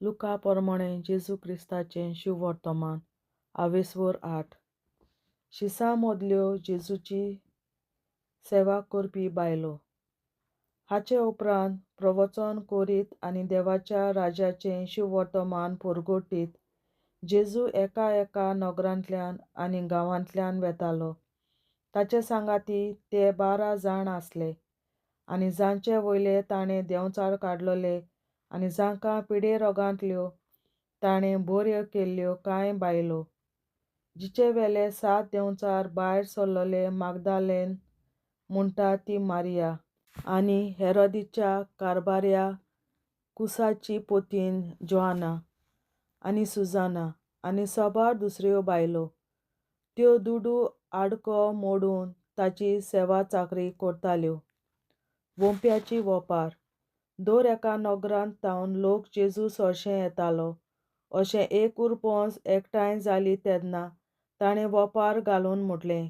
लुका प्रमाणे जेजू क्रिस्ताचें शिव वर्तमान 28 शिसां मोदल्यो जेजूची सेवा करपी बायलो. हाचे उपरांत प्रवचन करीत आनी देवाच्या राजाचें शिव वर्तमान परगटीत जेजू एका एका नगरांतल्यान आनी गांवांतल्यान वेतालो. ताचे सांगाती ते 12 जाण आसले आनी जांचे वयले ताणें देंवचार काडलोले आनी जांकां पिडे रोगांतल्यो ताणें बऱ्यो केल्ल्यो कांय बायलो, जिचे वेले 7 देंवचार भायर सरलोले. मागदालेन म्हणटा ती मारिया, आनी हेरोदीच्या कारभार्या कुसाची पोतीन जोआना, आनी सुजाना, आनी सोबार दुसऱ्यो बायलो. त्यो दुडू आडको मोडून ताची सेवा चाकरी करताल्यो. वोंप्याची वोपार. दर एका नगरांत तावन लोक जेजू सोरशें येतालो. अशें एक उरपोंस एकठांय जालीं तेन्ना ताणें वोपार घालून म्हटलें,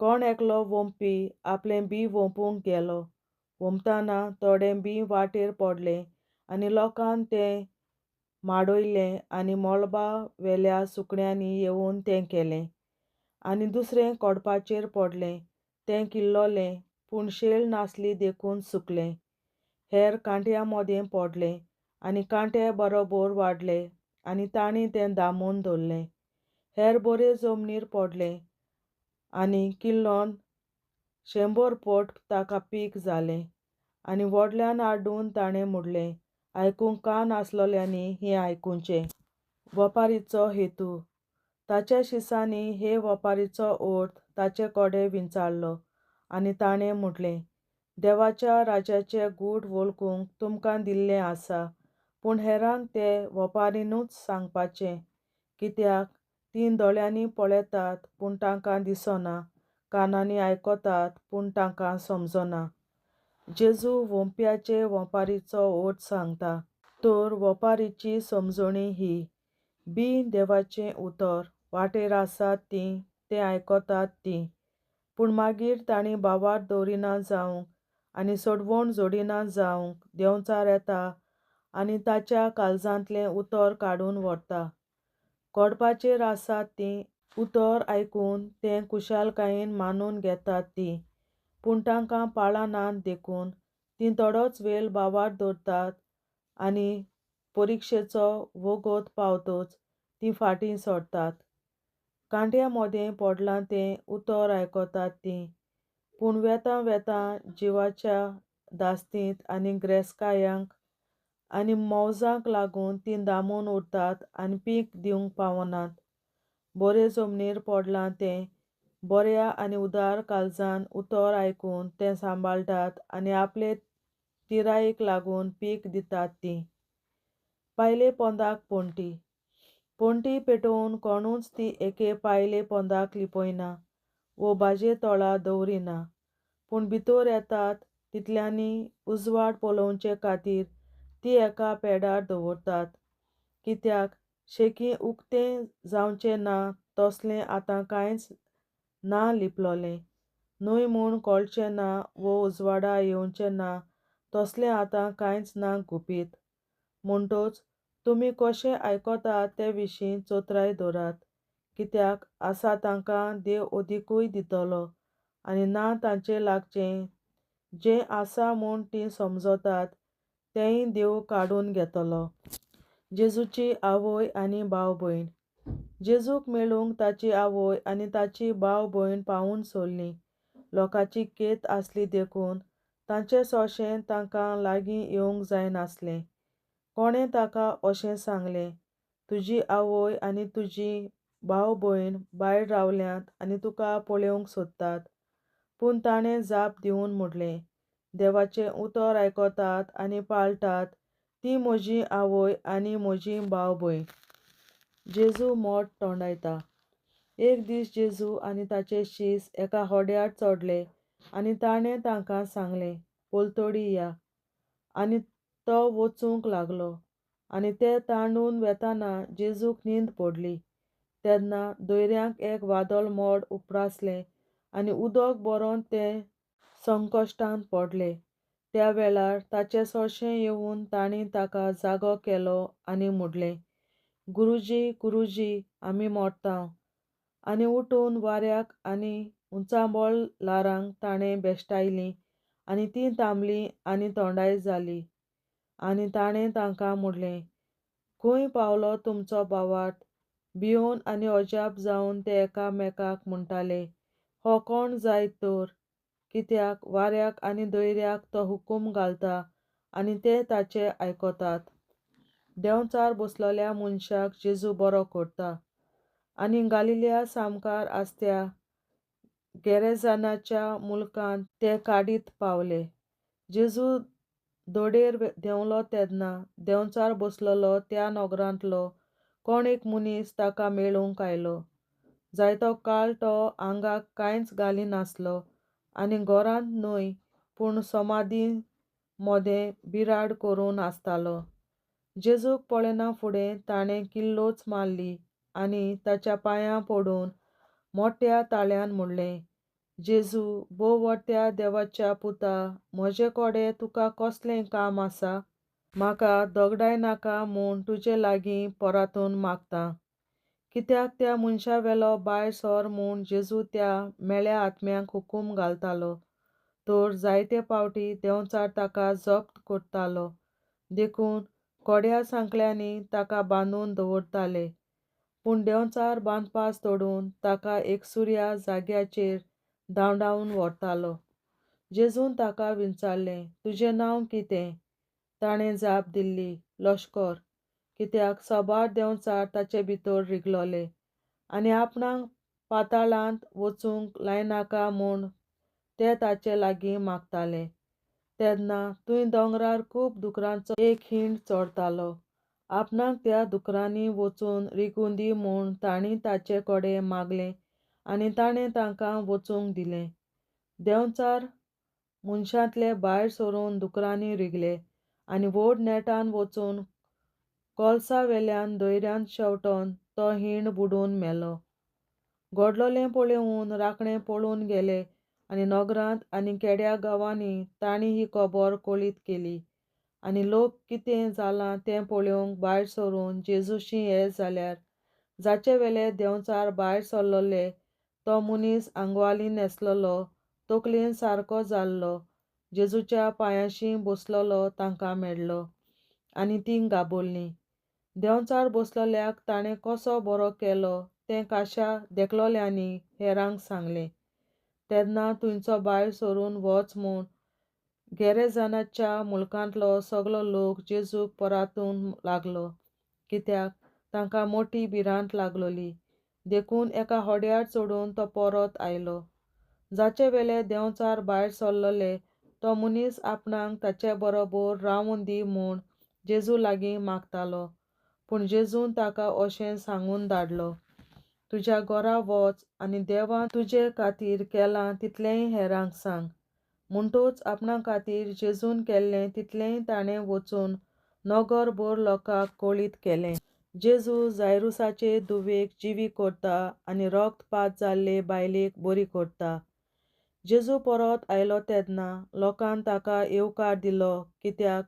कोण एकलो वोंपी आपलें बी वोंपूंक गेलो. वोंपतना थोडें बी वाटेर पडलें आनी लोकान तें माडयलें आनी मोळबा वेल्या सुकण्यांनी येवन तें केलें. आनी दुसरें कोडपाचेर पडलें, तें किल्लोलें, पूण शेळ नासली देखून सुकलें. हेर कांट्यां मदें पडलें आनी कांटे बरोबर वाडले आनी तांणी तें दामून दवरलें. हेर बरे जमनीर पडलें आनी किल्लोन 100 पट ताका पीक जालें. आनी व्हडल्यान हाडून ताणें म्हणलें, आयकूंक कान आसलोल्यांनी हें आयकुचें. वोपारीचो हेतू. ताच्या शिसांनी हे वोपारीचो अर्थ ताचे कडेन विचारलो आनी ताणें म्हटलें, देवाच्या राजाचें गूढ वळखूंक तुमकां दिल्लें आसा, पूण हेरांक तें वोपारीनूच सांगपाचें, कित्याक तीं दोळ्यांनी पळयतात पूण तांकां दिसना, कानांनी आयकतात पूण तांकां समजना. जेजू वोंप्याचे वोपारीचो अर्थ सांगता. तर वोपारीची समजणी ही, बी देवाचें उतर वाटेर आसात तीं, तें आयकतात तीं, पूण मागीर तांणी भावार्थ दवरिना जावंक आनी सडवण जोडिना जावंक देंवचार येता आनी ताच्या काळजांतलें उतर काडून व्हरता. कोडपाचेर आसात तीं उतर आयकून तें कुशालकायेन मानून घेतात तीं, पूण तांकां पाळनात देखून तीं थोडोच वेळ भावार्थ दवरतात आनी परिक्षेचो वगत पावतच तीं फाटीं सरतात. कांट्यां मदें पडलां तें उतर आयकतात तीं, पूण वेतां वेतां जिवाच्या दास्तींत आनी गिरेस्तकायांक आनी मौजांक लागून तीं दामून उरतात आनी पीक दिवंक पावनात. बरे जमनीर पडलां तें बऱ्या आनी उदार काळजान उतर आयकून तें सांबाळटात आनी आपले तिरायेक लागून पीक दितात तीं. पायले पोंदाक पण्टी. पण्टी पेटोवन कोणूच ती एके पायले पोंदाक लिपयना वो भाजे तोळा दवरिना, पूण भितर येतात तितल्यांनी उजवाड पळोवचे खातीर ती एका पेडार दवरतात, कित्याक शेकी उक्तें जावचें ना तसलें आतां कांयच ना लिपलोलें. न्हय म्हूण कळचें ना वो उजवाडा येवचें ना तसलें आतां कांयच ना गुपीत. म्हणटच तुमी कशें आयकतात ते विशीं चोत्राय दवरात, कित्याक आसा तांकां देव ओदीकूय दितलो आनी ना तांचे लागचें जें आसा म्हूण तीं समजतात तेंय देव काडून घेतलो. जेजूची आवय आनी भाव भयण. जेजूक मेळूंक ताची आवय आनी ताची भाव भयण पावून सरलीं. लोकांची केत आसली देखून तांचे सोंशें तांकां लागीं येवंक जायनासलें. कोणें ताका अशें सांगलें, तुजी आवय आनी तुजी भाव भयण भायर रावल्यांत आनी तुका पळोवंक सोदतात. पूण ताणें जाप दिवन म्हणलें, देवाचें उतर आयकतात आनी पाळटात तीं म्हजी आवय आनी म्हजी भाव भयण. जेजू मोट तोंडायता. एक दीस जेजू आनी ताचे शीस एका होड्यार चडले आनी ताणें तांकां सांगलें, पलतडी या. आनी तो वचूंक लागलो. आनी ते तांडून वेताना जेजूक न्हीद पडली. तेन्ना दर्यांत एक वादळ मोड उप्रासलें आनी उदक भरोन तें संकश्टांत पडलें. त्या वेळार ताचें सोंशें येवन तांणी ताका जागो केलो आनी म्हणलें, गुरुजी गुरुजी आमी मोडटांव. आनी उठून वाऱ्याक आनी उंचाबोळ ल्हारांक ताणें बेश्टायलीं आनी तीं थांबलीं आनी तोंडाय जालीं. आनी ताणें तांकां म्हणलें, खंय पावलो तुमचो भावार्थ? भियोन आनी अजाप जावन ते एकामेकाक म्हणटाले, हो कोण जायत तर? कित्याक वाऱ्याक आनी दर्याक तो हुकूम घालता आनी ते ताचें आयकतात. देंवचार बसलोल्या मनशाक जेजू बरो करता. आनी गालिल्या सामकार आसत्या गेरेजानाच्या मुलखांत ते काडीत पावले. जेजू दोडेर देंवलो तेन्ना देंवचार बसलोलो त्या नोगरांतलो कोण एक मनीस ताका मेळूंक आयलो. जायतो काळ तो आंगाक कांयच घालिनासलो आनी घरांत न्हय पूण समाधी मोदें बिराड करून आसतालो. जेजूक पळयना फुडें ताणें किल्लोच मारली आनी ताच्या पांयां पडून मोठ्या ताळ्यान म्हणलें, जेजू, भोव व्हडल्या देवाच्या पुता, म्हजे कडेन तुका कसलें काम आसा? म्हाका दोगडाय नाका म्हूण तुजे लागीं पोरातून मागतां. कित्याक त्या मनशा वेलो भायर सर म्हूण जेजू त्या मेल्या आत्म्यांक हुकूम घालतालो, तर जायते फावटी देंवचार ताका जप्त करतालो. देखून कोड्या सांकल्यांनी ताका बांदून दवरताले. पूण देंवचार बांदपास दवरून ताका एकसुऱ्या जाग्याचेर धांवडावन व्हरतालो. जेजून ताका विचारलें, तुजें नांव कितें? ताणें जाप दिली, लश्कर. कित्याक सोबार देंवचार ताचे भितर रिगलोले आनी आपणाक पाताळांत वचूंक लायनाका म्हूण ते ताचे लागीं मागताले. तेन्ना थंय दोंगरार खूब दुकरांचो एक हिंड चोरतालो. आपणाक त्या दुकरांनी वचून रिगूं दी म्हूण तांणी ताचे कडेन मागलें आनी ताणें तांकां वचूंक दिलें. देंवचार मनशांतले भायर सरून दुकरांनी रिगले आनी व्हड नेटान वचून कोळसावेल्यान दर्यांत शेवटोन तो हिंड बुडून मेलो. घडलोलें पळोवन राखणे पळून गेले आनी नोगरांत आनी खेड्या गांवांनी तांणी ही खबर कळीत केली. आनी लोक कितें जालां तें पळोवंक भायर सरून जेजूशी ये जाल्यार जाचे वेले देंवचार भायर सरलोले तो मनीस आंगवाली न्हेसलोलो, तकलेन सारको जाल्लो, जेजूच्या पांयांशी बसलोलो तांकां मेळ्ळो आनी तीं घाबरलीं. देंवचार बसलोल्याक ताणें कसो बरो केलो तें खाशा देखलोल्यांनी हेरांक सांगलें. तेन्ना थंयचो भायर सरून वच म्हूण गेरेजानाच्या मुलखांतलो सगलो लोक जेजूक पोरातूंक लागलो, कित्याक तांकां मोठी भिरांत लागलोली. देखून एका होड्यार चडून तो परत आयलो. जाचे वेले देंवचार भायर सरलोले तो मनीस आपणाक ताचे बरोबर रावूं दी म्हूण जेजू लागीं मागतालो. पूण जेजून ताका अशें सांगून धाडलो, तुज्या घरा वच आनी देवान तुजे खातीर केलां तितलेंय हेरांक सांग. म्हणटूच आपणा खातीर जेजून केल्लें तितलेंय ताणें वचून नगरभर लोकांक कळीत केलें. जेजू जायरुसाचे धुवेक जिवी करता आनी रोगतपात जाल्ले बायलेक बरी करता. जेजू परत आयलो तेन्ना लोकांन ताका येवकार दिलो, कित्याक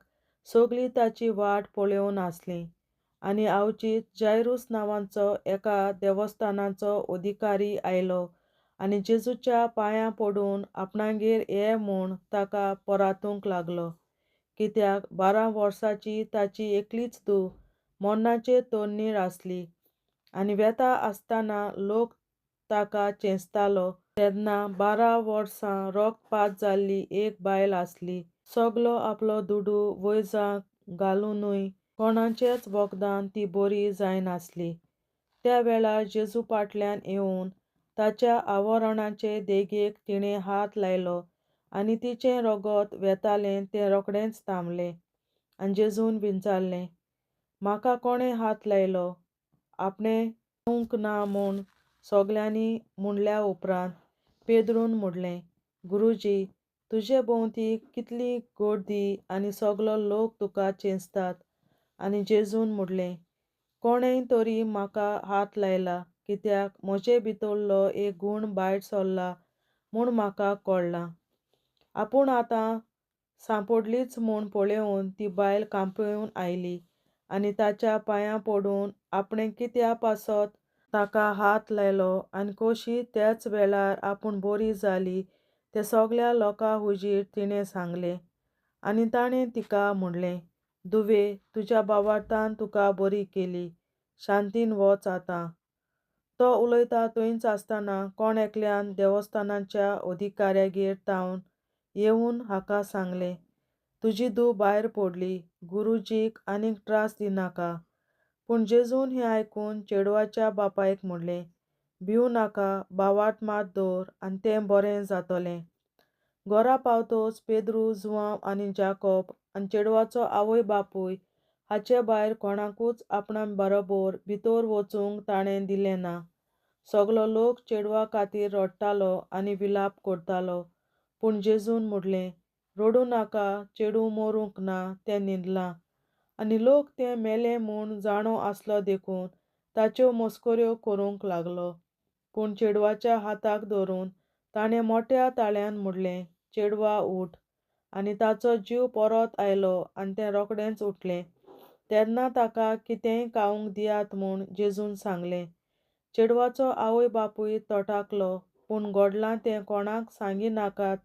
सगळीं ताची वाट पळोवन आसलीं. आनी हावजीत जायरूस नांवाचो एका देवस्थानाचो अधिकारी आयलो आनी जेजूच्या पांयां पडून आपणागेर ये म्हूण ताका पोरातूंक लागलो. कित्याक 12 वर्सांची ताची एकलीच धूव मरणाचेर तोरणीर आसली आनी वेता आसतना लोक ताका चेंचतालो तेन्ना 12 वर्सां रोगतपात जाल्ली एक बायल आसली. सगलो आपलो दुडू वैजाक घालूनय कोणाचेच वखदान ती बरी जायनासली. त्या वेळार जेजू फाटल्यान येवन ताच्या आवरणाचे देगेक तिणें हात लायलो आनी तिचें रगत वेतालें तें रोखडेंच थांबलें. आनी जेजून विचारलें, म्हाका कोणें हात लायलो? आपणें सांगूंक ना म्हूण सगल्यांनी म्हणल्या उपरांत पेद्रून म्हणलें, गुरुजी, तुजे भोंवती कितली गर्दी आनी सगलो लोक तुका चेंचतात. आनी जेजून म्हणलें, कोणेय तरी म्हाका हात लायला, कित्याक म्हजे भितरलो एक गूण भायर सरला म्हूण म्हाका कळ्ळां. आपूण आतां सांपडलीच म्हूण पळयोवन ती बायल कांपून आयली आनी ताच्या पांयां पडून आपणें कित्या पासत ताका हात लायलो आनी कशी त्याच वेळार आपूण बरी जाली तें सगल्या लोकां हुजीर तिणें सांगलें. आनी ताणें तिका म्हणलें, धुवे, तुज्या बाबार्थान तुका बरी केली, शांतीन वच आतां. तो उलयता थंयच आसतना कोण एकल्यान देवस्थानाच्या अधिकाऱ्यागेर तावन येवन हाका सांगलें, तुजी धूव भायर पडली, गुरुजीक आनीक त्रास दिनाका. पूण जेजून हें आयकून चेडवाच्या बापायक म्हणलें, भिवू नाका, बावार्थ मात दवर आनी तें बरें जातलें. घरा पावतच पेद्रू, जुवांव आनी जाकोब आनी चेडवाचो आवय बापूय हाचे भायर कोणाकूच आपणा बरोबर भितर वचूंक ताणें दिलें ना. सगलो लोक चेडवा खातीर रडटालो आनी विलाप करतालो. पूण जेजून म्हणलें, रडूं नाका, चेडूं मरूंक ना, तें न्हिदलां. आनी लोक तें मेलें म्हूण जाणो आसलो देखून ताच्यो मस्कऱ्यो करूंक लागलो. पूण चेडवाच्या हाताक धरून ताणें मोठ्या ताळ्यान म्हणलें, चेडवा उठ. आनी ताचो जीव परत आयलो आनी तें रोखडेंच उठलें. तेन्ना ताका कितेंय खावंक दियात म्हूण जेजून सांगलें. चेडवाचो आवय बापूय तोटाकलो, पूण घडलां तें कोणाक सांगिनाकात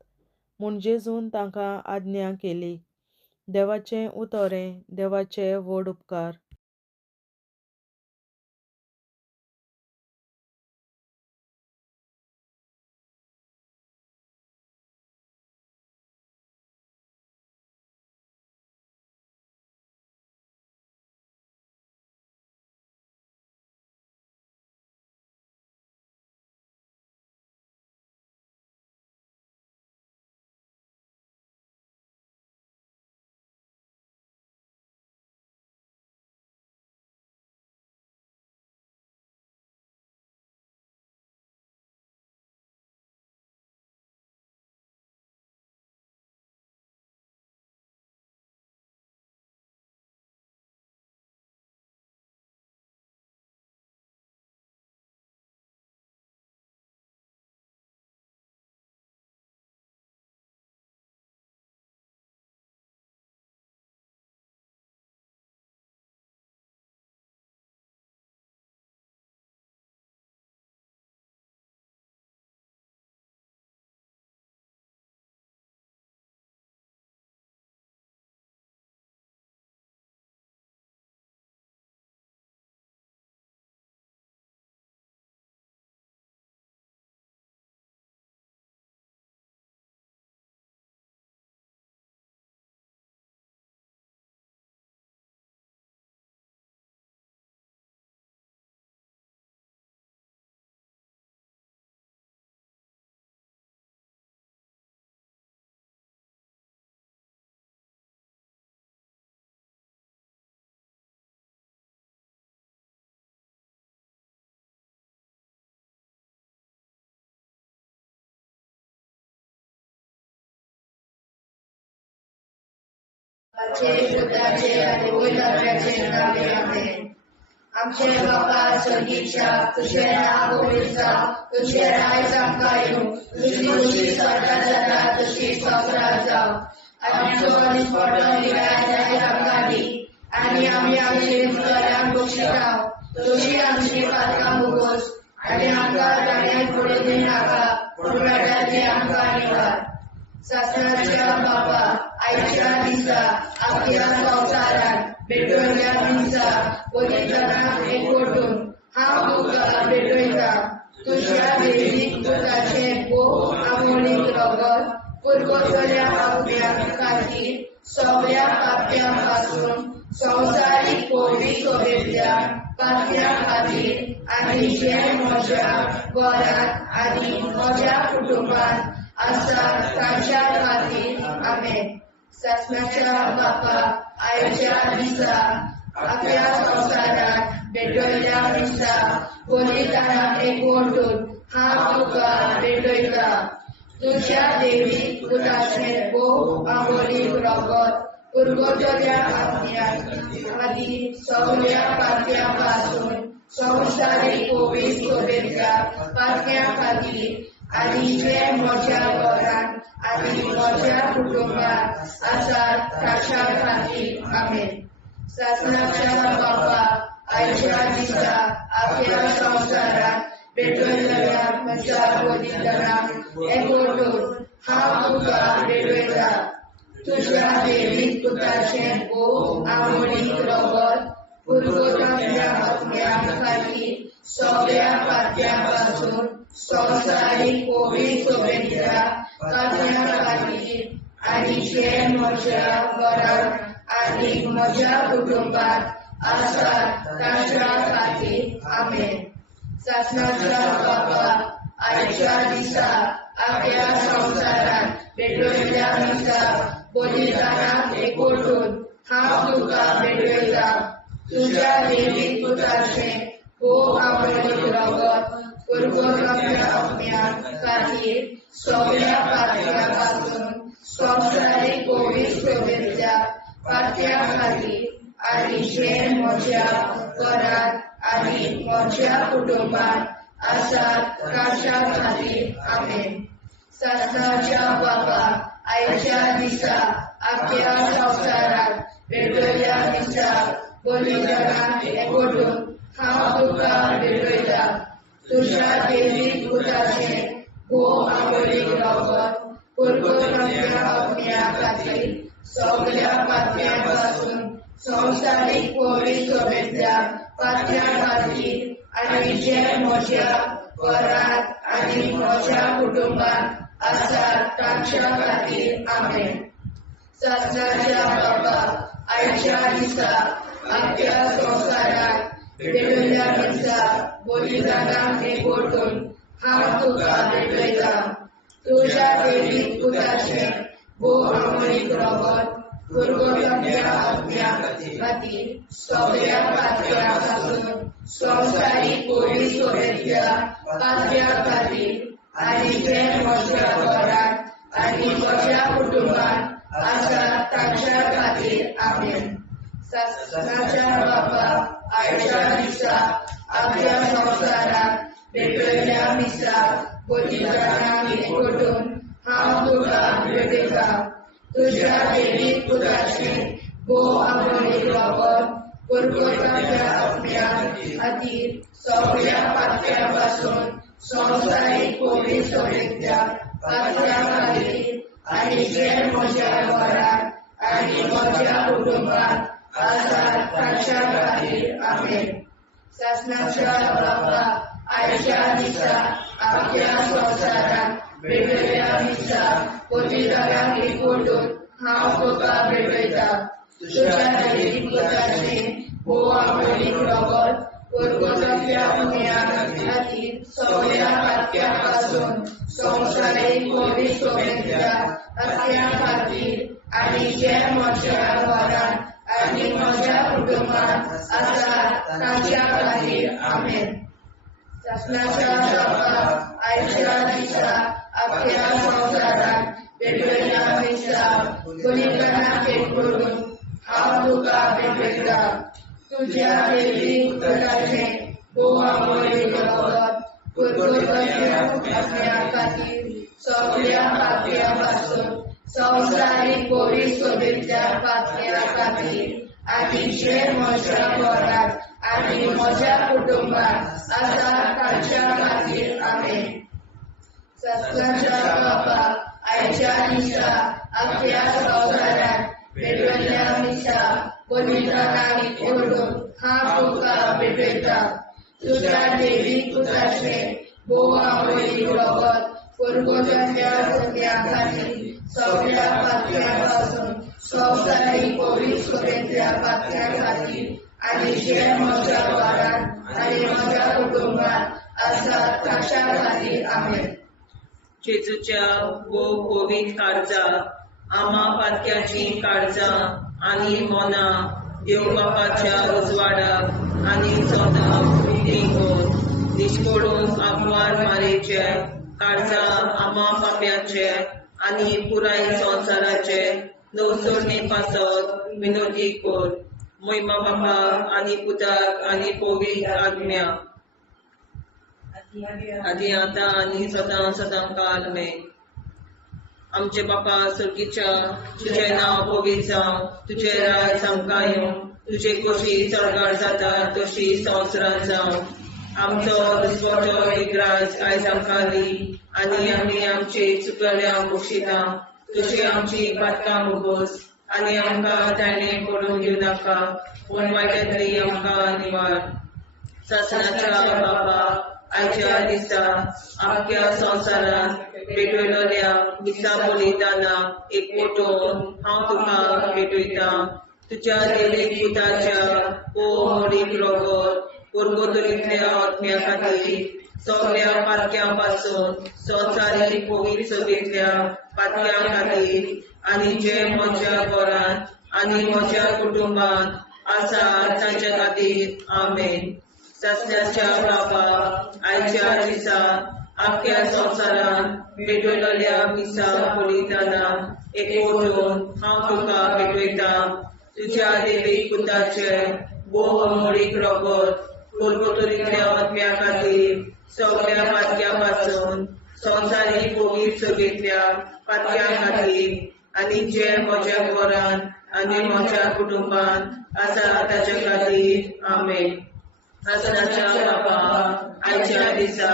म्हूण जेजून तांकां आज्ञा केली. देवाचें उतोरें. देवाचे व्हड उपकार. आमचे बाबा चडीच्या तुझे नाव गोविंदा तुझे रायज आमकां येवं तुझी खुशी स्वर्गात जाता तशी संवसारात जावं आनी आमचो दिसपडो निराय आमकां दी आनी आमी आमचे मुखारांक बक्षितांव तुजी आमची पातकां भोगोस आनी आमकां जाण्याक पडूंक दिनाका पूण वेळाची आमकां निवार. सासणाच्या बाबा आयच्या दिसा आपल्या संवसारात भेटवल्या दिसा पवित्रनाक एकवटून हांव तुका भेटयता. तुज्या देवीक दुदाचे भोव आमोणीक रगत पुरगोसल्या आपल्या खातीर सगळ्या पाप्यां पासून संवसारीक पवित्र सोबेतल्या पाप्यां खातीर आनी जे म्हज्या घरांत आनी म्हज्या कुटुंबांत आसा ताच्या खातीर आमेन. सासणाच्या बापा आयच्या दिसा आपल्या संवसारात भेटयल्या दिसा बलिदानाक एकवटून हांव तुका भेटयता. तुज्या देवीक दुदाचें भोव आमोणीक रगत पुरगोटल्या आपल्या खातीर सगळ्या पाप्यां पासून संवसारीक पवित्र सोबेतल्या पाप्यां खातीर आनी जे म्हज्या घरांत आनी म्हज्या कुटुंबात आसात ताच्या खातीर आमेन. सासणाच्या बाबा आयच्या दिसा आपल्या संवसारात पेटयलेल्या म्हज्या बलिदानाक एकवटून हांव तुका पेटयता. तुज्या देवीक पुताचें आमोणीक रगत पुरगोटल्या आत्म्या खातीर सगळ्या पात्यां पासून संवसारीक पवित्र सोबेच्या पात्यां खातीर आनी जे म्हज्या घरांत आनी म्हज्या कुटुंबात आसात ताच्या खातीर आमेन. सासणाच्या बाबा आयच्या दिसा आपल्या संवसारात पेटयल्या म्हज्या बलिदानाक एकवटून हांव तुका पेटयता. तुज्या देवीक पुताचें आमोणीक रगत पुरगोटल्या आत्म्या खातीर सगळ्या पात्यां पासून संवसारीक पवित्र सोबेच्या पात्यां खातीर आनी जे म्हज्या घरांत आनी म्हज्या कुटुंबात आसात ताच्या खातीर आमेन. सासणाच्या बाबा आयच्या दिसा आपल्या संवसारात पेटयल्या म्हज्या बलिदानाक एकवटून हांव तुका पेटयता. तुज्या देवीक पुताचें आमोणीक रगत पुरगोटल्या आत्म्या खातीर सगळ्या पात्यां पासून संवसारीक पवित्र सोबेच्या पात्यां खातीर आनी जे म्हज्या घरांत आनी म्हज्या कुटुंबात आसात ताच्या खातीर आमेन. सासणाच्या बाबा आयच्या दिसा आपल्या संवसारात पेटयल्या म्हज्या बलिदानाक एकवटून हांव तुका पेटयता. तुज्या देवीक पुताचें आमोणीक रगत पुरगोटल्या आत्म्या खातीर सगळ्या पात्यां पासून संवसारीक पवित्र सोबेच्या पात्यां खातीर आनी जे म्हज्या घरांत आनी म्हज्या कुटुंबात आसात ताच्या खातीर आमेन. सासणाच्या बाबा आयच्या दिसा आपल्या संवसारात पेटयल्या म्हज्या बलिदानाक एकवटून हांव तुका पेटयता. तुज्या देवीक पुताचें आमोणीक रगत पुरगोटल्या आत्म्या खातीर सगळ्या पात्यां पासून संवसारीक पवित्र सोबेच्या पात्यां खातीर आनी जे म्हज्या घरांत आनी म्हज्या कुटुंबात आसात ताच्या खातीर आमेन. सासणाच्या बाबा आयच्या दिसा आपल्या संवसारात पेटयल्या म्हज्या बलिदानाक एकवटून हांव तुका पेटयता. तुज्या देवीक पुताचें आमोणीक रगत पुरगोटल्या आत्म्या खातीर सगळ्या पात्यां पासून संवसारीक पवित्र सोबेच्या पात्यां खातीर आनी जे म्हज्या घरांत आनी म्हज्या कुटुंबात आसात ताच्या खातीर आमेन. सासणाच्या बाबा आयच्या दिसा आपल्या संवसारात पेटयल्या म्हज्या बलिदानाक एकवटून हांव तुका पेटयता. तुज्या देवीक पुताचें आमोणीक रगत पुरगोटल्या आत्म्या खातीर सगळ्या पात्यां पासून संवसारीक पवित्र सोबेच्या पात्यां खातीर आनी जे म्हज्या घरांत आनी म्हज्या कुटुंबात आसात ताच्या खातीर आमेन. सासणाच्या बाबा आयच्या दिसा आपल्या संवसारात पेटयल्या म्हज्या बलिदानाक एकवटून हांव तुका पेटयता. तुज्या देवीक पुताचें आमोणीक रगत पुरगोटल्या आत्म्या खातीर सगळ्या पात्यां पासून संवसारीक पवित्र सोबेच्या पात्यां खातीर आनी जे म्हज्या घरांत आनी म्हज्या कुटुंबात आसात ताच्या खातीर आमेन. जेजूच्या पवित्र काळजा आम्हा पातक्याची काळजां आनी मोना देव बापाच्या उजवाडाक आनी सोदाक विधी दिश्पडून आग्वाद मारेचे काळजां आम्हा पाप्याचे आनी पुराय संवसाराचे नवसोडणी पासत विनोदी कोर. महिमा बापा आनी पुताक आनी पवित्र आत्म्या. आधी आता आणि सदां सदां काल मे आमचे बापा सर्गीच्या तुझे नाव पवित्र जावं, तुझे राज आमकां येवं, तुझे कशी सरकार जाता तशी संवसारांत जावं. आमचो दिसवटो विग्राज आयज आमकां दी आनी आमी आमचे चुकल्यांक बक्षिता. तुजी आमची पातकां मुगोस आनी आमकां ताणें पडून दिवं नाका, पूण वायटांतली आमकां निवार. सासणाच्या बापा आयच्या दिसा आख्या संवसारांत भेटयलोल्या दिसा बलिदाना एकवटून हांव तुका भेटयता. तुज्या देवीक पुताच्या मोडीक रोगोत पुर्गोतरींतल्या आत्म्या खातीर सगळ्या पातक्यां पासून संवसारीक पवित्र सभेंतल्या पातक्यां खातीर आनी जे म्हज्या घरांत आनी म्हज्या कुटुंबांत आसा तांच्या खातीर आमेन. सासण्याच्या बापा आयच्या दिसा आख्या संवसारांत भेटयलोल्या दिसा बलिदाना एकवटून हांव तुका भेटयता. तुज्या देवीक पुताचे मोडीक रोगोत पुर्गोतरींतल्या आत्म्या खातीर सगळ्या पातक्यां पासून संवसारीक पवित्र सभेंतल्या पातक्यां खातीर आनी जे म्हज्या घरांत आनी म्हज्या कुटुंबांत आसा ताच्या खातीर आमेन. सासणाच्या बापा आयच्या दिसा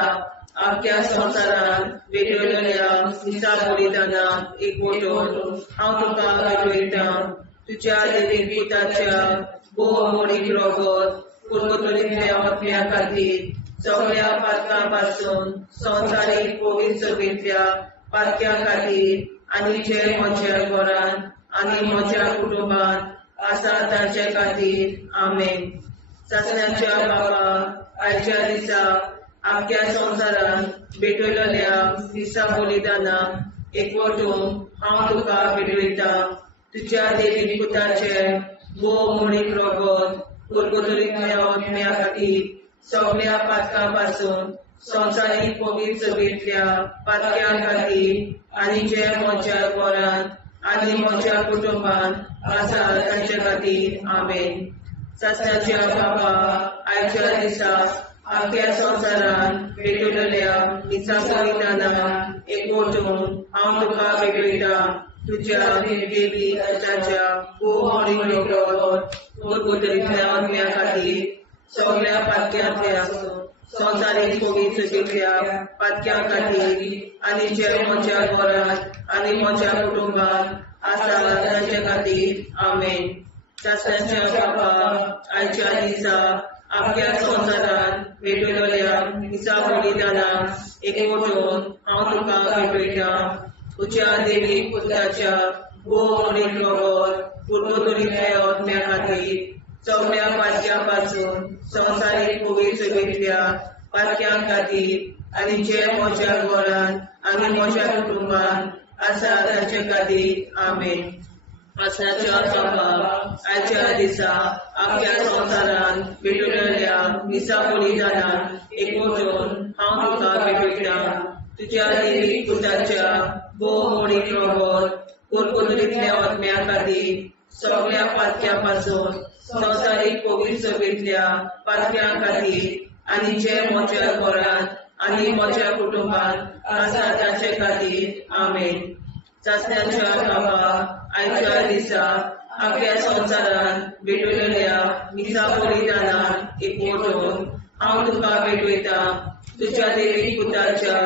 आख्या संवसारांत भेटयलोल्या दिसा बलिदाना एकवटून हांव तुका भेटयता. तुज्या देवीक पुताच्या मोडीक रोगोत पुर्गोतरींतल्या आत्म्या खातीर सगळ्या पातकां पासून संवसारीक पवित्र सभेंतल्या पातक्यां खातीर आनी जे म्हज्या घरांत आनी म्हज्या कुटुंबांत आसा तांचे खातीर आमेन. सासण्याच्या बापा आयच्या दिसा आख्या संवसारांत भेटयलोल्या दिसा बलिदाना एकवटून हांव तुका भेटयता. तुज्या देवीक पुताचे मोडीक रोगोत पुर्गोतरींतल्या आत्म्या खातीर सगळ्या पातकां पासून संवसारीक पवित्र सभेंतल्या पातक्यां खातीर आनी जे म्हज्या घरांत आनी म्हज्या कुटुंबांत आसा तांचे खातीर आमेन. सासण्याच्या बापा आयच्या दिसा आख्या संवसारांत भेटयलोल्या दिसा बलिदाना एकवटून हांव तुका भेटयता. तुज्या देवीक पुताच्या मोडीक रोगोत पुर्गोतरींतल्या आत्म्या खातीर सगळ्या पातक्यांतल्या संवसारीक पवित्र सभेंतल्या पातक्यां खातीर आनी जे म्हज्या घरांत आनी म्हज्या कुटुंबांत आसा तांचे खातीर आमेन. सासण्याच्या बापा आयच्या दिसा आख्या संवसारांत भेटयलोल्या दिसा बलिदाना एकवटून हांव तुका भेटयता. तुज्या देवीक पुताच्या मोडीक रोगोत पुर्गोतरींतल्या आत्म्या खातीर सगळ्या पातक्यां पासून संवसारीक पवित्र सभेंतल्या पातक्यां खातीर आनी जे म्हज्या घरांत आनी म्हज्या कुटुंबांत आसा तांचे खातीर आमेन. सासण्याच्या बापा आयच्या दिसा आख्या संवसारांत भेटयलोल्या दिसा बलिदाना एकवटून हांव तुका भेटयता. तुज्या देवीक पुताच्या मोडीक रोगोत पुर्गोतरींतल्या आत्म्या खातीर सगळ्या पातक्यां पासून संवसारीक पवित्र सभेंतल्या पातक्यां खातीर आनी जे म्हज्या घरांत आनी म्हज्या कुटुंबांत आसा तांचे खातीर आमेन. सासण्याच्या बापा आयच्या दिसा आख्या संवसारांत भेटयलोल्या दिसा बलिदाना एकवटून हांव तुका भेटयता. तुज्या देवीक पुताच्या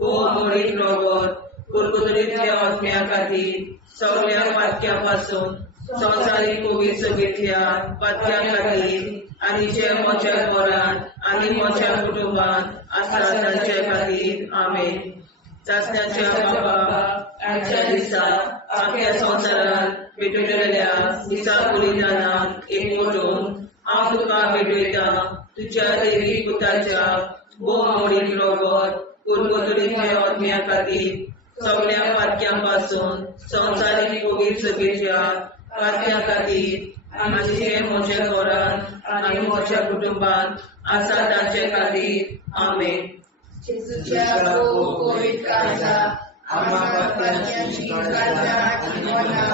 मोडीक रोगोत पुर्गोतरींतल्या आत्म्या खातीर सगळ्या पातक्यां पासून संवसारीक पवित्र सभेंतल्या पातक्यां खातीर आनी जे म्हज्या घरांत आनी म्हज्या कुटुंबांत आसा तांचे खातीर आमेन. सासण्याच्या बापा आयच्या दिसा आख्या संवसारांत भेटयलोल्या दिसा बलिदाना एकवटून हांव तुका भेटयता. तुज्या देवीक पुताच्या मोडीक रोगोत पुर्गोतरींतल्या आत्म्या खातीर सगळ्या पातक्यां पासून संवसारीक पवित्र सभेंतल्या पातक्यां खातीर आनी जे म्हज्या घरांत आनी म्हज्या कुटुंबांत आसा तांचे खातीर आमेन. जेजूच्या पवित्र काळजा आमच्या पातक्यांची काळजा आनी मना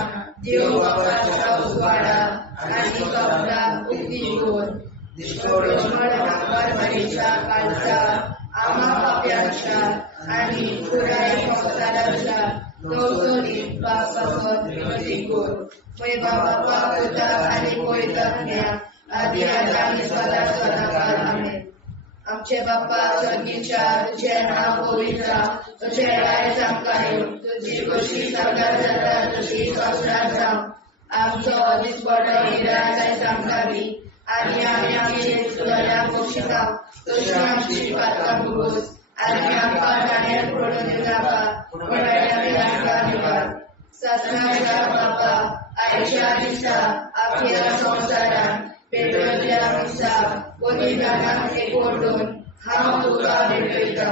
देव बापाच्या उजवाडा आनी कपला उगीच दोन परमेच्या काळजा आम्हा पाप्यांच्या आणि पुराय संसाराच्या नवसोनीत पापावर विनंती कर. पै बाबा पुता आणि पवित्रज्ञा आदी आणि सदा सदाकाळ आमेन. आमचे बाप्पा स्वर्गीच्या तुझे नाव पवित्र, तुझे राय चांगला तुझी कशी सगळ्यात जाता तशी संसारात जाव. आमचो दिसपड निराय सांगावी आणि आम्ही आमची तुला पोषिता तुझी आमची पात्र भुगोस आणि आमका जाण्यात पडून दिलाका निवार. ससनाच्या बापा आयच्या दिसा आपल्या संसारात पेटवल्या दिसा बलिदानात एकवटून हांव तुका भेटयता.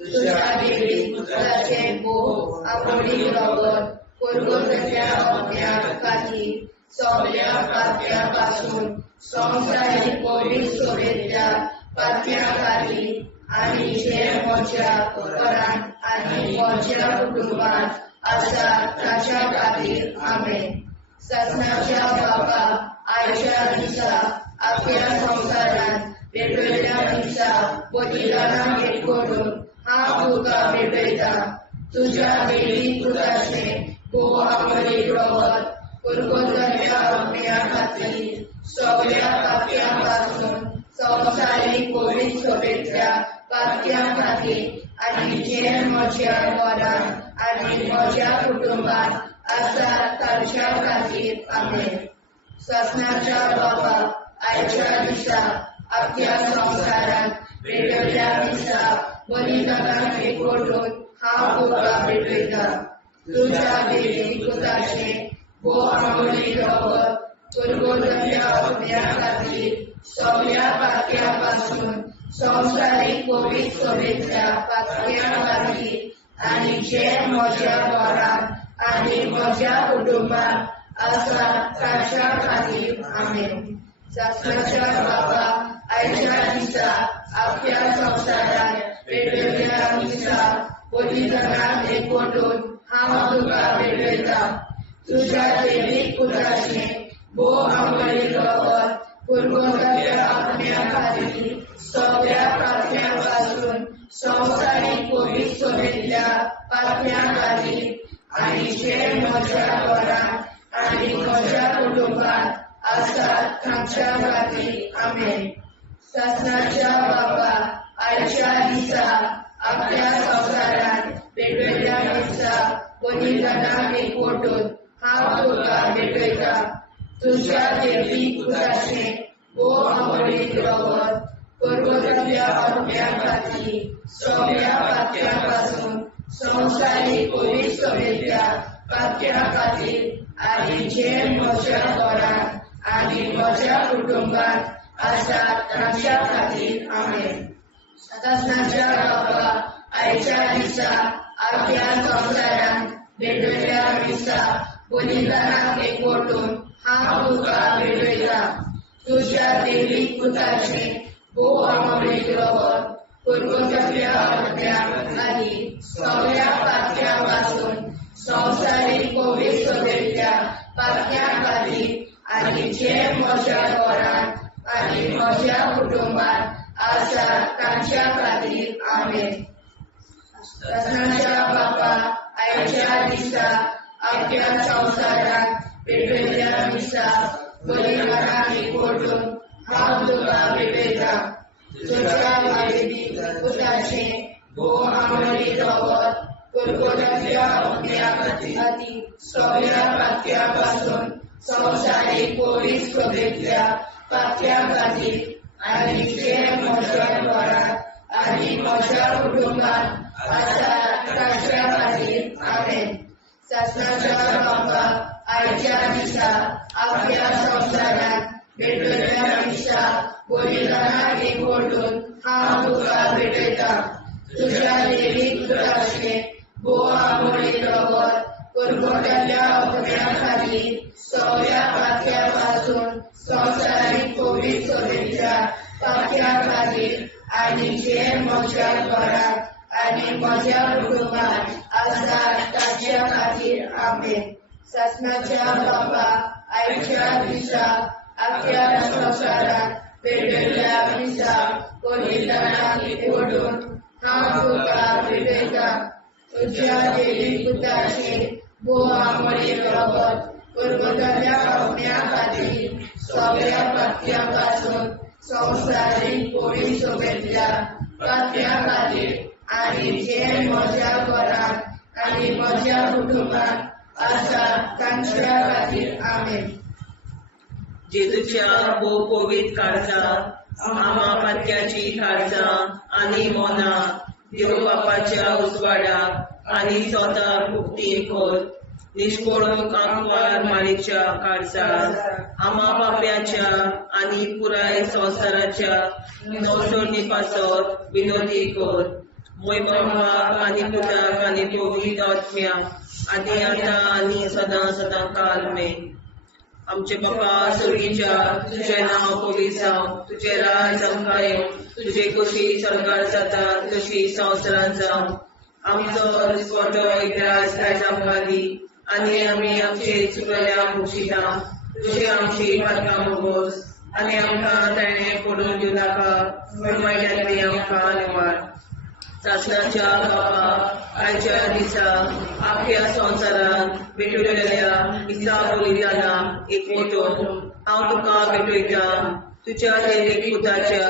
तुझ्या देवी पुत्राचे भोग आपली रगत पुरगोतल्या अज्ञात खातीर सगळ्या पाप्यापासून संसारीक पवित्र सोबेतल्या पाप्या खातीर आणि जे म्हज्या घरांत आणि म्हज्या कुटुंबात आसा ताच्या खातीर आमेन. ससनाच्या बापा आयच्या दिसा आपल्या संसारात पेटवल्या दिसा बलिदानात एकवटून हांव तुका भेटयता. तुझ्या देवी पुत्राचे भोग आपली रगत पुरगोतल्या अज्ञा खातीर सगळ्या पाप्यापासून संसारीक पवित्र सोबेतल्या पाप्या खातीर आणि जे म्हज्या घरांत आणि म्हज्या कुटुंबात आसा ताच्या खातीर आमेन. ससनाच्या बापा आयच्या दिसा आपल्या संसारात पेटवल्या दिसा बलिदानात एकवटून हांव तुका भेटयता. तुझ्या देवी पुत्राचे भोग आपली रगत पुरगोतल्या अज्ञा खातीर सगळ्या पाप्यापासून संसारीक पवित्र सोबेतल्या पाप्या खातीर आणि जे म्हज्या घरांत आणि म्हज्या कुटुंबात आसा ताच्या खातीर आमेन. ससनाच्या बापा आयच्या दिसा आपल्या संसारात पेटवल्या दिसा बलिदानात एकवटून हांव तुका भेटयता. तुझ्या देवी पुत्राचे भोग आपली रगत पुरगोतल्या अज्ञा खातीर सगळ्या पाप्यापासून संसारीक पवित्र सोबेतल्या पाप्या खातीर आणि जे म्हज्या घरांत आणि म्हज्या कुटुंबात आसा ताच्या खातीर आमेन. ससनाच्या बापा आयच्या दिसा आपल्या संसारात पेटवल्या दिसा बलिदानात एकवटून हांव तुका भेटयता. तुझ्या देवी पुत्राचे भोग आपली रगत पुरगोतल्या अज्ञा खातीर सगळ्या पाप्यापासून संसारीक पवित्र सोबेतल्या पाप्या खातीर आणि जे म्हज्या घरांत आणि म्हज्या कुटुंबात आसा ताच्या खातीर आमेन. ससनाच्या बापा आयच्या दिसा आपल्या संसारात पेटवल्या दिसा बलिदानात एकवटून हांव तुका भेटयता. तुझ्या देवी पुत्राचे भोग आपली रगत पुरगोतल्या अज्ञा खातीर सगळ्या पाप्यापासून संसारीक पवित्र सोबेतल्या पाप्या खातीर आणि जे म्हज्या घरांत आणि म्हज्या कुटुंबात आसा ताच्या खातीर आमेन. ससनाच्या बापा आयच्या दिसा आपल्या संसारात पेटवल्या दिसा बलिदानात एकवटून हांव तुका भेटयता. तुझ्या देवी पुत्राचे भोग आपली रगत पुरगोतल्या अज्ञा खातीर सगळ्या पाप्यापासून संसारीक पवित्र सोबेतल्या पाप्या खातीर आणि जे म्हज्या घरांत आणि म्हज्या कुटुंबात आसा ताच्या खातीर आमेन. ससनाच्या बापा आयच्या दिसा आपल्या संसारात पेटवल्या दिसा बलिदानात एकवटून हांव तुका भेटयता. तुझ्या देवी पुत्राचे भोग आपली रगत पुरगोतल्या अज्ञा खातीर सगळ्या पाप्यापासून संसारीक पवित्र सोबेतल्या पाप्या खातीर आणि जे म्हज्या घरांत आणि म्हज्या कुटुंबात आसा ताच्या खातीर आमेन. ससनाच्या बापा आयच्या दिसा आपल्या संसारात पेटवल्या दिसा बलिदानात एकवटून हांव तुका भेटयता तुज्या देवी पुताचे भोव आमोणे रगत परबतल्या पावण्या खातीर सगळ्या पात्या पासून संवसारीक पोळी सोबेतल्या पात्या खातीर आनी जे म्हज्या घरांत आनी म्हज्या कुटुंबांत आसा तांच्या खातीर आमेन. जेजूच्या भोव पवित्र काळजा आमा पात्याची काळजा आनी मोना देव बापाच्या उजवाडाक आनी स्वता मुक्ती खोल निष्पळून आंकवार माळेच्या काळजात आमा बाप्याच्या आनी पुराय संवसाराच्या नवसोडणी पासत विनोदी कोर मोयबापाक आनी पुताक आनी पवित्र आत्म्याक आदी आतां आनी सदां सदां काल मेन. आमचे बापा सुर्गीच्या तुझे नांव पवित्र जावं तुझे राज आमकां येवं तुझे कशी सरकार जाता तशी संवसारांत जावं आमचो दिसपटो एकदांच आयज आमकां दी आनी आमी आमचे चुकल्यांक बक्षिता तुझे आमची पातकां मोगोस आनी आमकां ताणें पडून दिवं नाका वायट्यांतली आमकां निवाड. सासणाच्या बापा आयच्या दिसा आख्या संवसारांत भेटलेल्या दिसा बलिदानाक एकवटून हांव तुका भेटयता तुज्या देवीक पुताच्या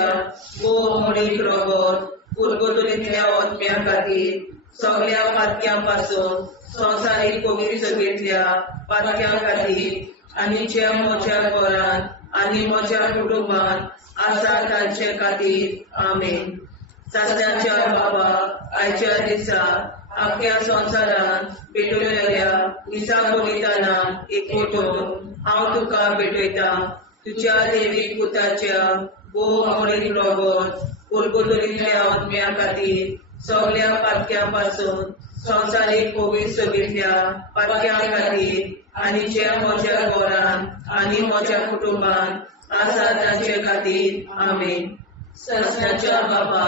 भोव मोडीक रगत उरगतुलींतल्या आत्म्या खातीर सगळ्या पातक्यां पासून संवसारीक पवित्रतेंतल्या पातक्यां खातीर आनी जे म्हज्या घरांत आनी म्हज्या कुटुंबांत आसा तांचे खातीर आमेन. सासण्याच्या बाबा आयच्या दिसा आख्या संवसारांत भेटलेल्या दिसा बलिदानाक एकवटून हांव तुका भेटयता तुज्या देवीक पुताच्या भोव मोडीक रगत उरगतुलींतल्या आत्म्या खातीर सगळ्या पातक्यां पासून संवसारीक पवित्रतेंतल्या पातक्यां खातीर आनी जे म्हज्या घरांत आनी म्हज्या कुटुंबांत आसा तांचे खातीर आमेन. सासण्याच्या बाबा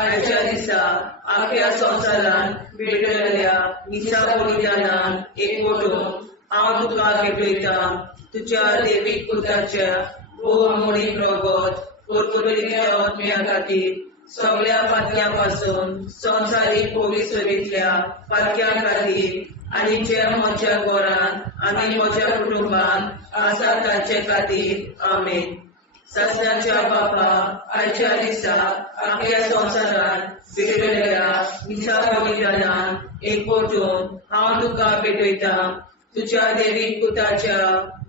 आयच्या दिसा आख्या संवसारांत भेटलेल्या दिसा बलिदानाक एकवटून हांव तुका भेटयता तुज्या देवीक पुताच्या भोव मोडीक रगत उरगतुलींतल्या आत्म्या खातीर सगळ्या पातक्यां पासून संवसारीक पवित्रतेंतल्या पातक्यां खातीर आनी जे म्हज्या घरांत आनी म्हज्या कुटुंबांत आसा तांचे खातीर आमेन. सासण्याच्या बापा आयच्या दिसा आख्या संवसारांत भेटलेल्या दिसा बलिदानाक एकवटून हांव तुका भेटयता तुज्या देवीक पुताच्या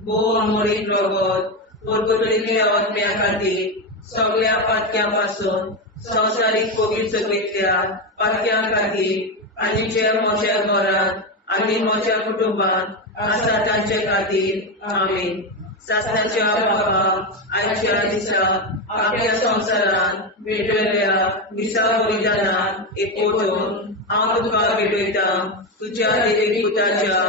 भोव मोडीक रगत उरगतुलींतल्या आत्म्या खातीर सगळ्या पातक्यां पासून संवसारीक पवित्रतेंतल्या पातक्यां खातीर आनी जे म्हज्या घरांत आनी म्हज्या कुटुंबांत आसा तांचे खातीर आमेन. सासण्याच्या बाबा आयच्या दिसा आख्या संवसारांत भेटलेल्या दिसा बलिदानाक एकवटून हांव तुका भेटयता तुज्या देवीक पुताच्या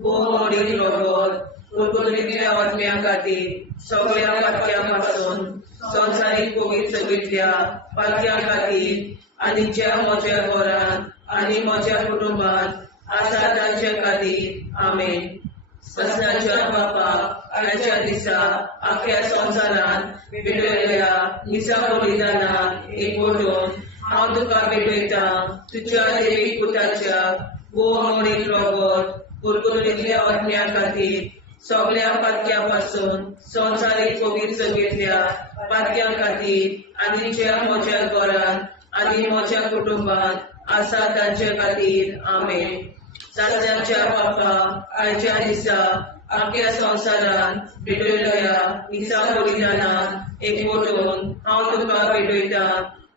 भोव मोडीक रगत उरगतुलींतल्या आत्म्या खातीर सगळ्या पातक्यां पासून संवसारीक पवित्रतेंतल्या पातक्यां खातीर आनी जे म्हज्या घरांत आनी म्हज्या कुटुंबांत आसा तांचे खातीर आमेन. सासण्याच्या बापा आयच्या दिसा आख्या संवसारांत भेटलेल्या दिसा बलिदानाक एकवटून हांव तुका भेटयता तुज्या देवीक पुताच्या भोव मोडीक रगत उरगतुलींतल्या आत्म्या खातीर सगळ्या पातक्यां पासून संवसारीक पवित्रतेंतल्या पातक्यां खातीर आनी जे म्हज्या घरांत आनी म्हज्या कुटुंबांत आसा तांचे खातीर आमेन. सासण्याच्या बापा आयच्या दिसा आख्या संवसारांत भेटलेल्या दिसा बलिदानाक एकवटून हांव तुका भेटयता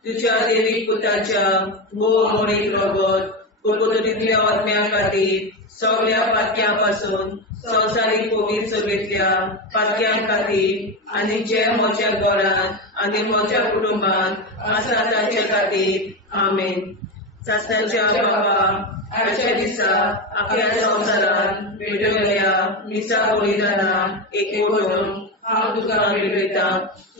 तुज्या देवीक पुताच्या भोव मोडीक रगत उरगतुलींतल्या आत्म्या खातीर सगळ्या पातक्यां पासून संवसारीक पवित्रतेंतल्या पातक्यां खातीर आनी जे म्हज्या घरांत आनी म्हज्या कुटुंबांत आसा तांचे खातीर आमेन. सासण्याच्या बापा आयच्या दिसा आख्या संवसारांत भेटलेल्या दिसा बलिदानाक एकवटून हांव तुका भेटयता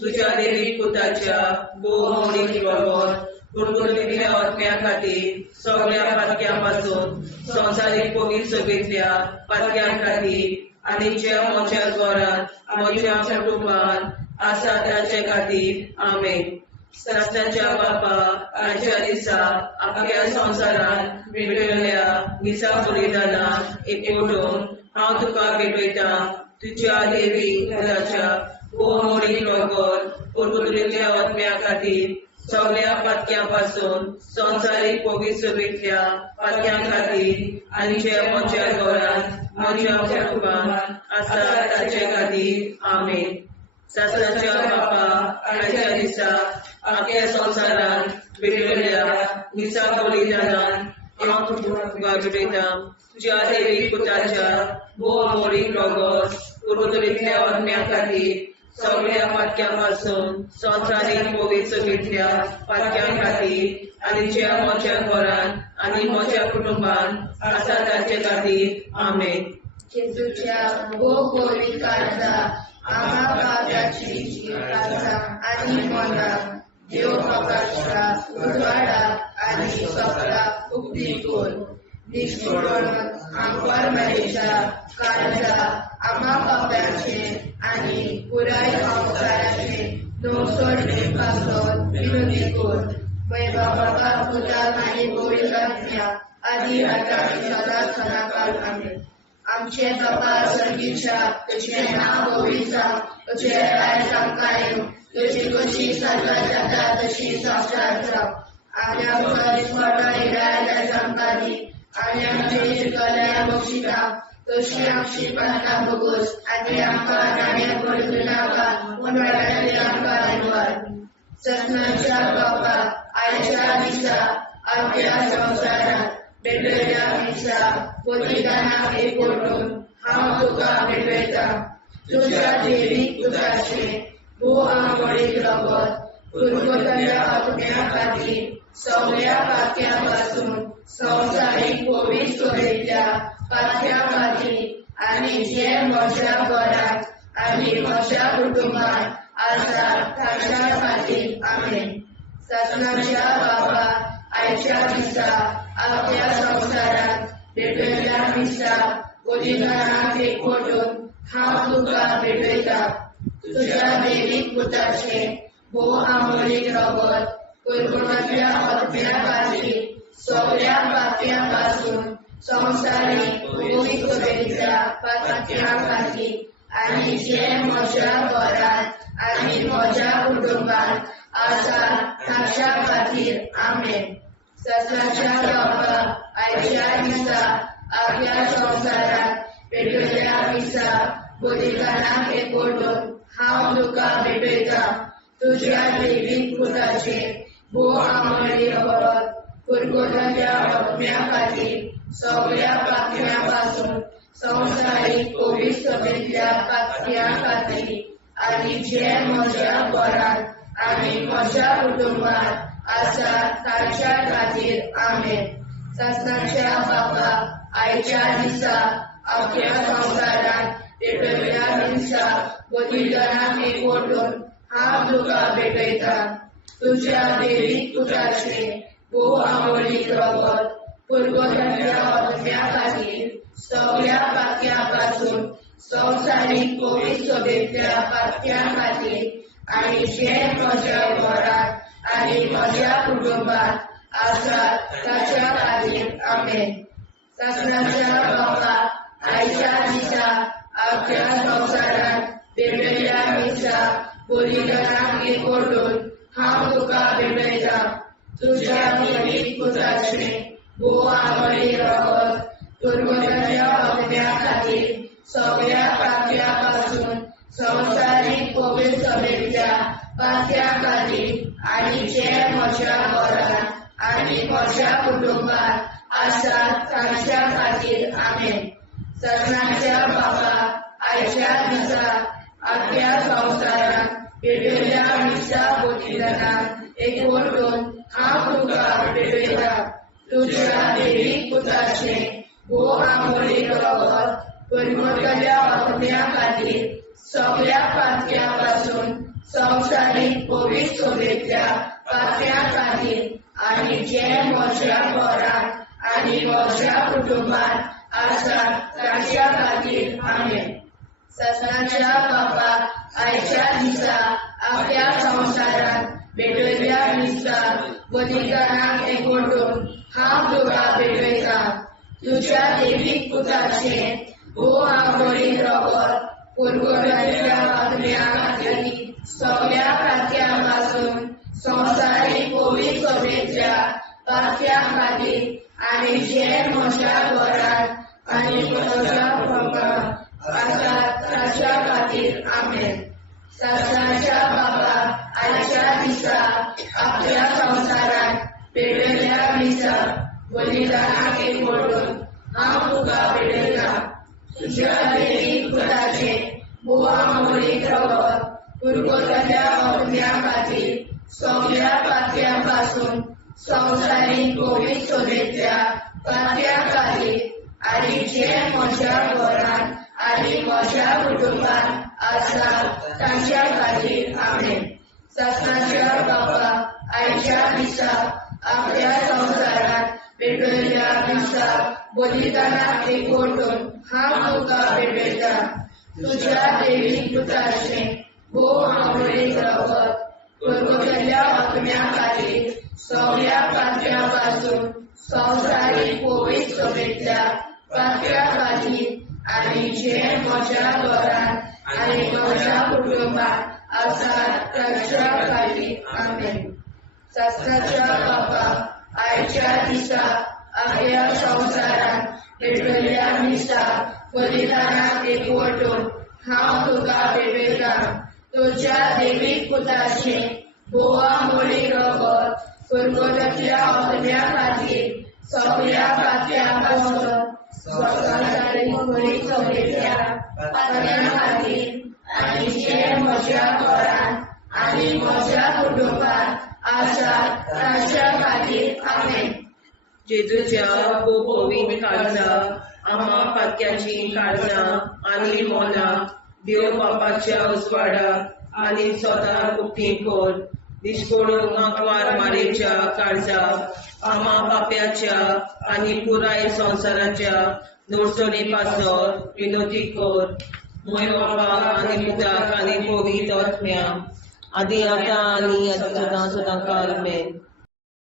तुज्या देवीक पुताच्या भोव मोडीक रगत उरगतुलींतल्या आत्म्या खातीर सगळ्या पातक्यां पासून संवसारीक पवित्रतेंतल्या पातक्यां खातीर आनी जे म्हज्या घरांत म्हज्या कुटुंबांत आसा तांचे खातीर आमेन. शास्त्राच्या बापा आयच्या दिसा आपल्या संसारात भेटलेल्या दिसा बलिदानाक एकवटून हांव तुका भेटयता तुझ्या देवी घराच्या मोडीक रगत पोर्तुगेच्या आत्म्या खातीर सगळ्या पातक्यां संसारीक पवित्रतेंतल्या पातक्यां खातीर आनी जे म्हज्या घरांत म्हज्या कुटुंबांत आसा ताचे खातीर आमेन. शास्त्राच्या बापा आयच्या दिसा आपल्या संसारात भेटलेल्या दिसा बलिदानान हांव तुका भेटयता तुझ्या देवी पुताच्या मोडीक रगत पोर्तुगेच्या आत्म्या खातीर सगळ्या पातक्यां संसारीक पवित्रतेंतल्या पातक्यां खातीर आनी जे म्हज्या घरांत आनी म्हज्या कुटुंबांत आसा ताचे खातीर आमेन. जेजूच्या पवित्र काळजा आम्हा पाप्याची काळजा आनी मना देव बापाच्या उजवाडा आनी सपला उक्ती कर. निष्ठुरण आंकवार मेरेच्या काळजा आम्हा पाप्याचे आनी पुराय संस्काराचे नवसोडणे पासत विनोदी कर. बाबा पुताक आनी पवित्र आत्म्या आदी आता आनी सदांच सदांकाळ आमेन. आमचे बाबा सर्गीच्या तुझे नाव पवित्र तुझे राय आमकां तुझी कशी साजरा जाता तशी संस्कार जावं. आनी आमकां दिसपट्टा इराय आमकां दी आनी आमचे शिकल्या बक्षिता तशी आमची प्रार्थना बघूस आनी आमकां नाण्या पडूं नाका पूण वाटायले आमकां धन्यवाद. सत्नाच्या बापा आयच्या दिसा आपल्या संसारात भेटलेल्या दिसा बलिदानाक एकवटून हांव तुका भेटयता तुझ्या देवी पुताचे मोडीक रगत पोर्तुगेच्या आत्म्या खातीर सगळ्या पातक्यां संसारीक पवित्रतेंतल्या पातक्यां खातीर आनी जे म्हज्या घरांत आनी म्हज्या कुटुंबांत आसा ताच्या खातीर आमेन. सत्नाच्या बापा आयच्या दिसा आपल्या संसारात भेटलेल्या दिसा बलिदानाक एकवटून हांव तुका भेटयता तुझ्या देवी पुताचे मोडीक रगत पोर्तुगेच्या आत्म्या खातीर सगळ्या पातक्यां संसारीक पवित्रतेंतल्या पातक्यां खातीर आनी जे म्हज्या घरांत आनी म्हज्या कुटुंबांत आसा ताच्या खातीर आमेन. सत्नाच्या बापा आयच्या दिसा आपल्या संसारात भेटलेल्या दिसा बलिदानाक एकवटून हांव तुका भेटयता तुझ्या देवी पुताचे मोडीक रगत पोर्तुगेच्या आत्म्या खातीर सगळ्या पातक्यां संसारीक पवित्रतेंतल्या पातक्यां खातीर आनी जे म्हज्या घरांत आनी म्हज्या कुटुंबांत आसा ताच्या खातीर आमेन. सत्नाच्या बापा आयच्या दिसा आपल्या संसारात भेटलेल्या दिसा बलिदानाक एकवटून हांव तुका भेटयता तुझ्या देवी पुताचे मोडीक रगत पोर्तुगेच्या आत्म्या खातीर सगळ्या पातक्यां संसारीक पवित्रतेंतल्या पातक्यां खातीर आनी जे म्हज्या घरांत आनी म्हज्या कुटुंबांत आसा ताच्या खातीर आमेन. सत्नाच्या बापा आयच्या दिसा आपल्या संसारात भेटलेल्या दिसा बलिदानाक एकवटून हांव तुका भेटयता तुझ्या देवी पुताचे मोडीक रगत पोर्तुगेच्या आत्म्या खातीर सगळ्या पातक्यां संसारीक पवित्रतेंतल्या पातक्यां खातीर आनी जे म्हज्या घरांत आनी म्हज्या कुटुंबांत आसा ताच्या खातीर आमेन. सत्नाच्या बापा आयच्या दिसा आपल्या संसारात भेटलेल्या दिसा बलिदानाक एकवटून हांव तुका भेटयता तुझ्या देवी पुताचे मोडीक रगत पोर्तुगेच्या आत्म्या खातीर सगळ्या पातक्यां संसारीक पवित्रतेंतल्या पातक्यां खातीर आनी जे म्हज्या घरांत आनी म्हज्या कुटुंबांत आसा ताच्या खातीर आमेन. सत्नाच्या बापा आयच्या दिसा आपल्या संसारात भेटलेल्या दिसा बलिदानाक एकवटून हांव तुका भेटयता तुझ्या देवीक पुताचे आमोरीत रगत पुरगोट्याच्या बातम्या खातीर सगळ्या खात्यांपासून संवसारीक पवित्र सभेच्या पात्या खातीर आनी जे म्हज्या घरांत आनी म्हज्या पंगडांत आसात ताच्या खातीर आमेन. सासणाच्या बाबा आयच्या दिसा आपल्या संवसारांत पेटयल्ल्या दिसा बलिदानाक एकवटून हांव तुका भेटयता तुझ्या देवीक पुताचे आमोरीत रगत पुरगोट्याच्या बातम्या खातीर सगळ्या पात्यांपासून संवसारीक पवित्र सभेच्या पात्या खातीर आनी जे म्हज्या घरांत आनी म्हज्या कुटुंबांत आसा तांच्या खातीर आमेन. सासणाच्या बाबा आयच्या दिसा आपल्या संवसारांत पेटयल्ल्या दिसा बलिदानाक एकवटून हांव तुका भेटयता तुझ्या देवीक पुताचे आमोरीत रगत पुरगोट्याच्या बातम्या खातीर सगळ्या पात्यांपासून संवसारीक पवित्र सभेच्या पात्या खातीर आनी जे म्हज्या घरांत आनी म्हज्या कुटुंबांत आसा तांच्या खातीर आमेन. सासणाच्या बाबा आयच्या दिसा आपल्या संवसारांत पेटयल्ल्या दिसा बलिदानाक एकवटून हांव तुका भेटयता तुझ्या देवीक पुताचे आमोरीत रगत पुरगोट्याच्या बातम्या खातीर सगळ्या पात्यांपासून संवसारीक पवित्र सभेच्या पात्या खातीर आनी जे म्हज्या घरांत आनी म्हज्या कुटुंबांत आसा तांच्या खातीर आमेन. जेजूच्या पवित्र काळजा आम्हा पातक्याची काळजा आनी मोना देव बापाच्या उजवाडाक आनी सदां उक्ती कोर निष्पळून आंकवार मारेच्या काळजा आम्हा पाप्याच्या आनी पुराय संवसाराच्या नोडसणी पासर विनोदी कोर मोय बापाक आनी पुताक आनी पवित्र आत्म्या आदी आतां आनी सदां सदां काल आमेन.